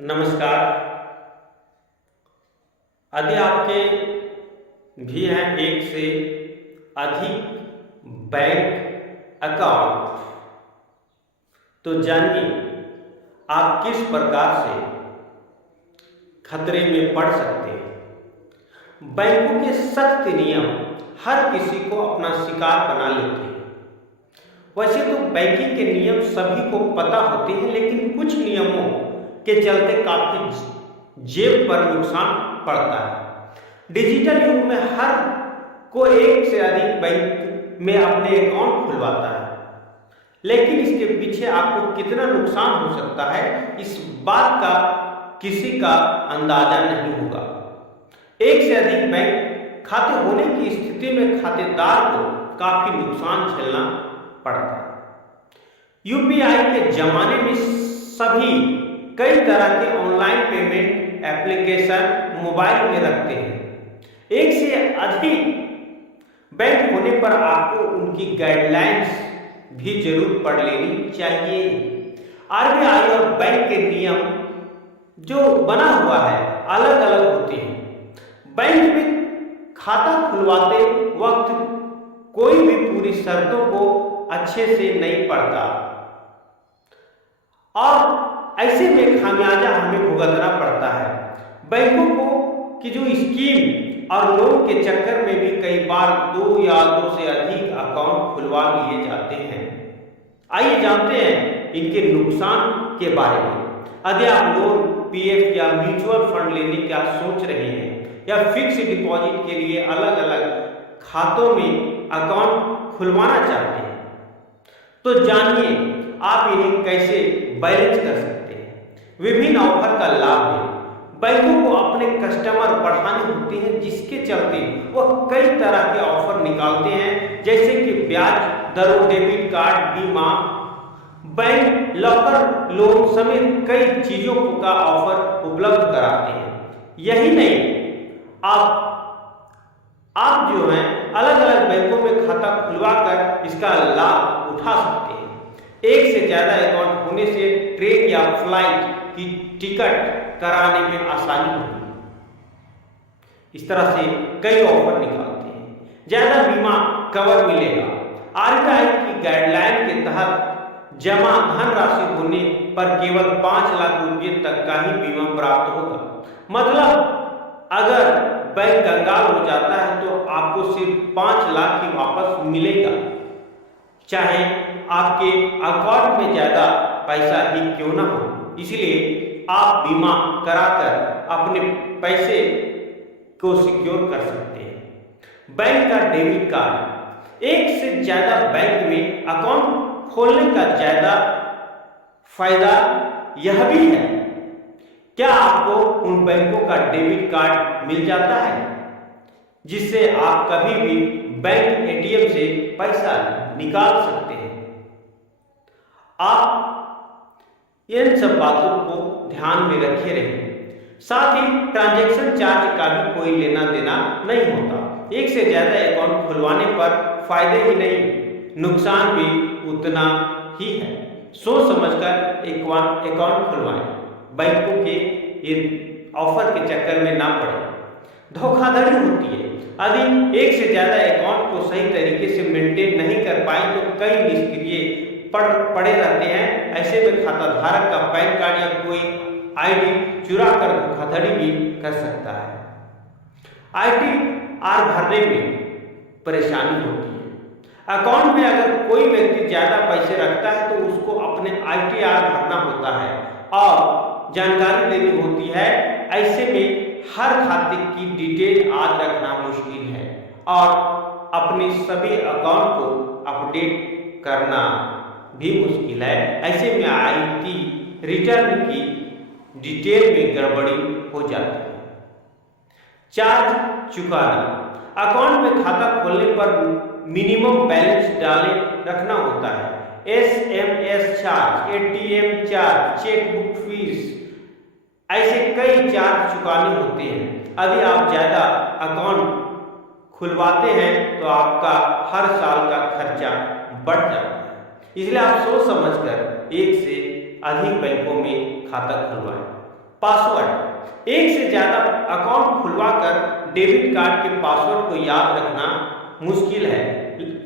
नमस्कार। यदि आपके भी हैं एक से अधिक बैंक अकाउंट, तो जानिए आप किस प्रकार से खतरे में पड़ सकते हैं। बैंकों के सख्त नियम हर किसी को अपना शिकार बना लेते हैं। वैसे तो बैंकिंग के नियम सभी को पता होते हैं, लेकिन कुछ नियमों के चलते काफी जेब पर नुकसान पड़ता है। डिजिटल युग में हर को एक से अधिक बैंक में अपने अकाउंट खुलवाता है, लेकिन इसके पीछे आपको कितना नुकसान हो सकता है, इस बात का किसी का अंदाजा नहीं होगा। एक से अधिक बैंक खाते होने की स्थिति में खातेदार को काफी नुकसान झेलना पड़ता है। यूपीआई के जमाने में सभी कई तरह के ऑनलाइन पेमेंट एप्लीकेशन मोबाइल में रखते हैं। एक से अधिक बैंक होने पर आपको उनकी गाइडलाइंस भी जरूर पढ़ लेनी चाहिए। आरबीआई और बैंक के नियम जो बना हुआ है अलग अलग होते हैं। बैंक में खाता खुलवाते वक्त कोई भी पूरी शर्तों को अच्छे से नहीं पढ़ता और ऐसे में खामियाजा हमें भुगतना पड़ता है। बैंकों को की जो स्कीम और लोन के चक्कर में भी कई बार दो या दो से अधिक अकाउंट खुलवा लिए जाते हैं। आइए जानते हैं इनके नुकसान के बारे में। यदि आप लोन, पीएफ या म्यूचुअल फंड लेने का सोच रहे हैं या फिक्स डिपॉजिट के लिए अलग अलग खातों में अकाउंट खुलवाना चाहते हैं, तो जानिए आप इन्हें कैसे बैलेंस कर सकते हैं। विभिन्न ऑफर का लाभ है। बैंकों को अपने कस्टमर बढ़ाने होते हैं, जिसके चलते वह कई तरह के ऑफर निकालते हैं, जैसे कि ब्याज दरों, डेबिट कार्ड, बीमा, बैंक लॉकर, लोन समेत कई चीजों का ऑफर उपलब्ध कराते हैं। यही नहीं, आप जो है अलग अलग बैंकों में खाता खुलवाकर इसका लाभ उठा सकते हैं। एक से ज्यादा अकाउंट होने से ट्रेन या फ्लाइट की टिकट कराने में आसानी होगी। इस तरह से कई ऑफर निकालते हैं। ज्यादा बीमा कवर मिलेगा। आरबीआई की गाइडलाइन के तहत जमा धनराशि होने पर केवल 5 लाख रुपये तक का ही बीमा प्राप्त होगा। मतलब अगर बैंक कंगाल हो जाता है तो आपको सिर्फ 5 लाख ही वापस मिलेगा, चाहे आपके अकाउंट में ज्यादा पैसा ही क्यों ना हो। इसलिए आप बीमा कराकर अपने पैसे को सिक्योर कर सकते हैं। बैंक का डेबिट कार्ड। एक से ज्यादा बैंक में अकाउंट खोलने का ज्यादा फायदा यह भी है, क्या आपको उन बैंकों का डेबिट कार्ड मिल जाता है, जिससे आप कभी भी बैंक एटीएम से पैसा निकाल सकते हैं। आप इन सब बातों को ध्यान में रखे रहें। साथ ही ट्रांजैक्शन चार्ज का भी कोई लेना देना नहीं होता। एक से ज्यादा अकाउंट खुलवाने पर फायदे ही नहीं, नुकसान भी उतना ही है। सोच समझकर अकाउंट खुलवाएं। बैंकों के ये ऑफर के चक्कर में ना पड़े। धोखाधड़ी होती है। यदि एक से ज्यादा अकाउंट को सही तरीके से मेंटेन नहीं कर पाए तो कई निष्क्रिय पड़े रहते हैं। ऐसे में खाता धारक का पैन कार्ड या कोई आईडी चुरा कर धोखाधड़ी भी कर सकता है। आईटीआर भरने में परेशानी होती है। अकाउंट में अगर कोई व्यक्ति ज्यादा पैसे रखता है तो उसको अपने आईटीआर भरना होता है और जानकारी देनी होती है। ऐसे में हर खाते की डिटेल याद रखना मुश्किल है और अपने सभी अकाउंट को अपडेट करना भी मुश्किल है। ऐसे में आईटी रिटर्न की डिटेल में गड़बड़ी हो जाती है। चार्ज चुकाना। अकाउंट में खाता खोलने पर मिनिमम बैलेंस डाले रखना होता है। SMS charge, ATM charge, chequebook fees, ऐसे कई चार्ज चुकाने होते हैं। यदि आप ज्यादा अकाउंट खुलवाते हैं तो आपका हर साल का खर्चा बढ़ जाता है। इसलिए आप सोच समझकर एक से अधिक बैंकों में खाता खुलवाएं। पासवर्ड, एक से ज़्यादा अकाउंट खुलवाकर डेबिट कार्ड के पासवर्ड को याद रखना मुश्किल है।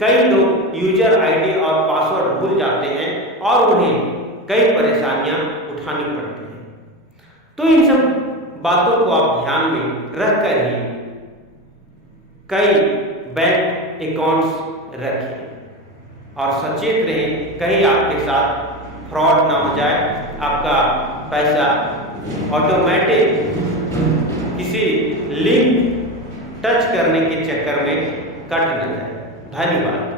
कई लोग यूजर आईडी और पासवर्ड भूल जाते हैं और उन्हें कई परेशानियां उठानी पड़ती हैं। तो इन सब बातों को आप ध्यान में रखकर ही कई बैंक अकाउंट्स रखें और सचेत रहें, कहीं आपके साथ फ्रॉड ना हो जाए, आपका पैसा ऑटोमेटिक किसी लिंक टच करने के चक्कर में कट न जाए। धन्यवाद।